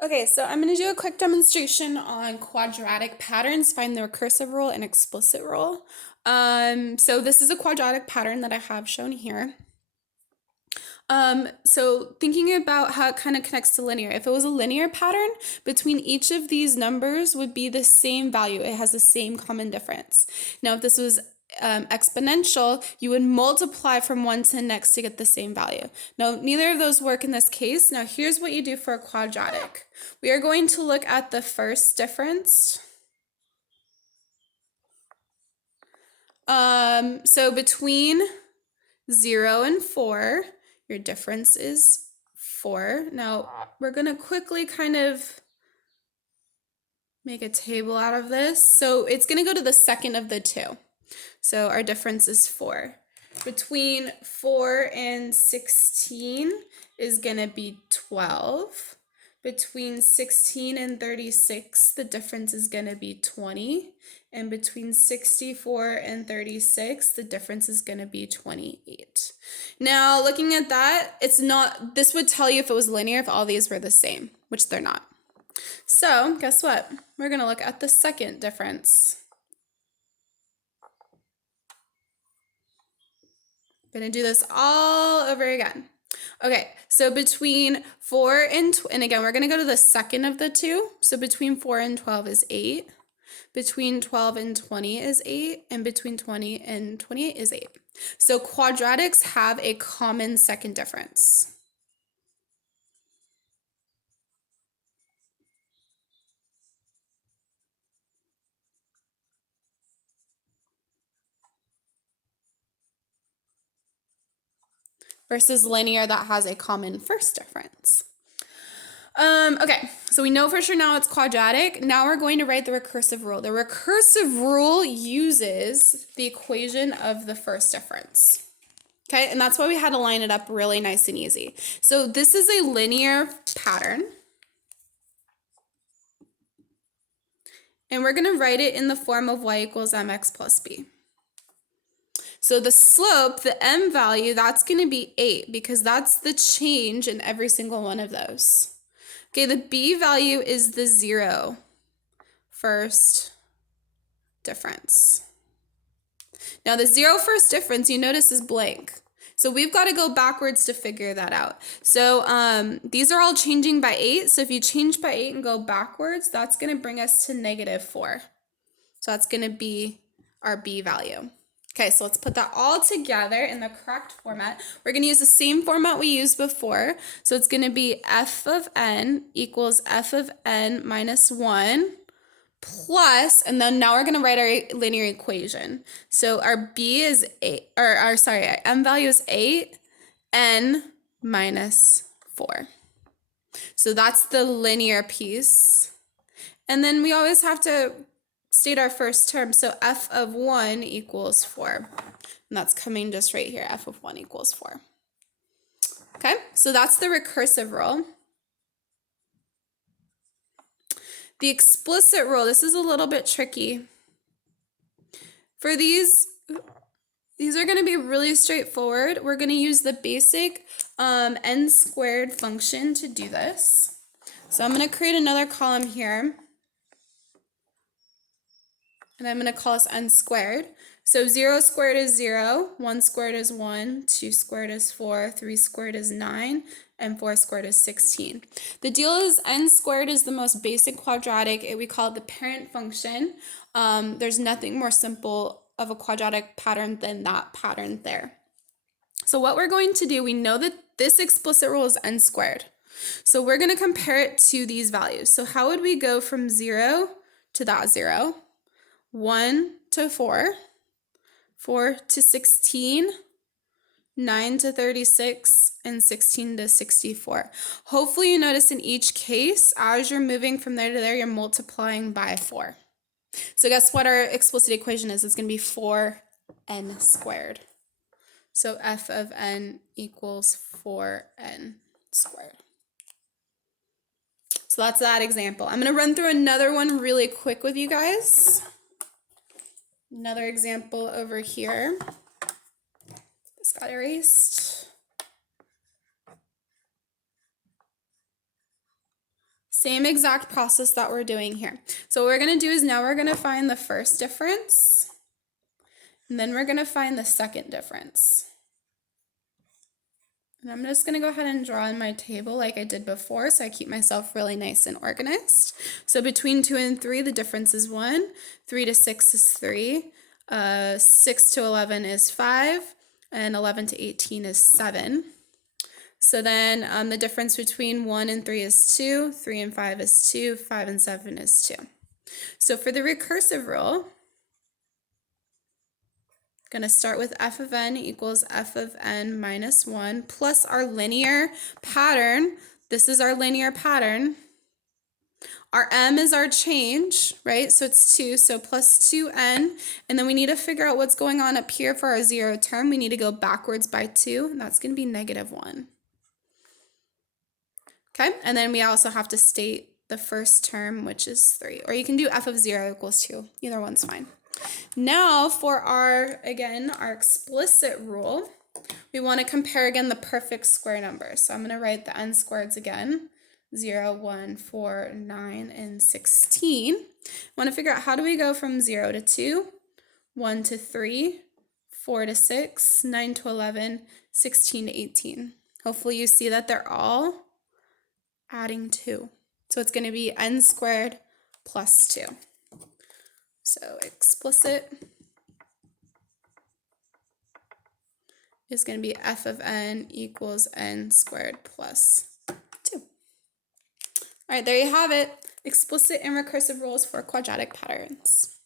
Okay, so I'm going to do a quick demonstration on quadratic patterns, find the recursive rule and explicit rule. So this is a quadratic pattern that I have shown here. So thinking about how it kind of connects to linear. If it was a linear pattern, between each of these numbers would be the same value. It has the same common difference. Now, if this was exponential, you would multiply from one to the next to get the same value. Now, neither of those work in this case. Now, here's what you do for a quadratic. We are going to look at the first difference. So between 0 and 4, your difference is 4. Now, we're going to quickly kind of make a table out of this. So it's going to go to the second of the two. So our difference is 4. Between 4 and 16 is going to be 12. Between 16 and 36, the difference is going to be 20. And between 64 and 36, the difference is going to be 28. Now, looking at that, this would tell you if it was linear if all these were the same, which they're not. So, guess what? We're going to look at the second difference. I'm going to do this all over again. Okay, so between 4 and again, we're going to go to the second of the two. So between 4 and 12 is 8. Between 12 and 20 is 8. And between 20 and 28 is 8. So quadratics have a common second difference. Versus linear that has a common first difference. Okay, so we know for sure now it's quadratic. Now we're going to write the recursive rule. The recursive rule uses the equation of the first difference. Okay, and that's why we had to line it up really nice and easy. So this is a linear pattern. And we're going to write it in the form of y equals mx plus b. So the slope, the m value, that's going to be 8 because that's the change in every single one of those. Okay, the b value is the 0 first difference. Now the 0 first difference, you notice, is blank. So we've got to go backwards to figure that out. So these are all changing by 8. So if you change by 8 and go backwards, that's going to bring us to -4. So that's going to be our b value. Okay, so let's put that all together in the correct format. We're going to use the same format we used before. So it's going to be f of n equals f of n minus 1 plus, and then now we're going to write our linear equation. So our b is 8, or our m value is 8, n minus 4. So that's the linear piece. And then we always have to state our first term. So f of 1 equals 4. And that's coming just right here. F of 1 equals 4. Okay, so that's the recursive rule. The explicit rule, this is a little bit tricky. For these are going to be really straightforward. We're going to use the basic n squared function to do this. So I'm going to create another column here. And I'm going to call this n squared. So 0 squared is 0, 1 squared is 1, 2 squared is 4, 3 squared is 9, and 4 squared is 16. The deal is n squared is the most basic quadratic. We call it the parent function. There's nothing more simple of a quadratic pattern than that pattern there. So what we're going to do, we know that this explicit rule is n squared. So we're going to compare it to these values. So how would we go from 0 to that 0? 1 to 4, 4 to 16, 9 to 36, and 16 to 64. Hopefully you notice in each case, as you're moving from there to there, you're multiplying by 4. So guess what our explicit equation is? It's going to be 4n squared. So f of n equals 4n squared. So that's that example. I'm going to run through another one really quick with you guys. Another example over here. This got erased. Same exact process that we're doing here. So what we're going to do is now we're going to find the first difference, and then we're going to find the second difference. And I'm just going to go ahead and draw in my table like I did before, so I keep myself really nice and organized. So between 2 and 3, the difference is 1. 3 to 6 is 3. 6 to 11 is 5. And 11 to 18 is 7. So then the difference between 1 and 3 is 2. 3 and 5 is 2. 5 and 7 is 2. So for the recursive rule, going to start with f of n equals f of n minus 1 plus our linear pattern. This is our linear pattern. Our m is our change, right? So it's 2, so plus 2n. And then we need to figure out what's going on up here for our 0 term. We need to go backwards by 2, and that's going to be negative 1. Okay, and then we also have to state the first term, which is 3. Or you can do f of 0 equals 2. Either one's fine. Now for our explicit rule, we want to compare again the perfect square numbers. So I'm going to write the n squareds again. 0, 1, 4, 9, and 16. I want to figure out how do we go from 0 to 2, 1 to 3, 4 to 6, 9 to 11, 16 to 18. Hopefully you see that they're all adding 2. So it's going to be n squared plus 2. So explicit is going to be f of n equals n squared plus 2. All right, there you have it. Explicit and recursive rules for quadratic patterns.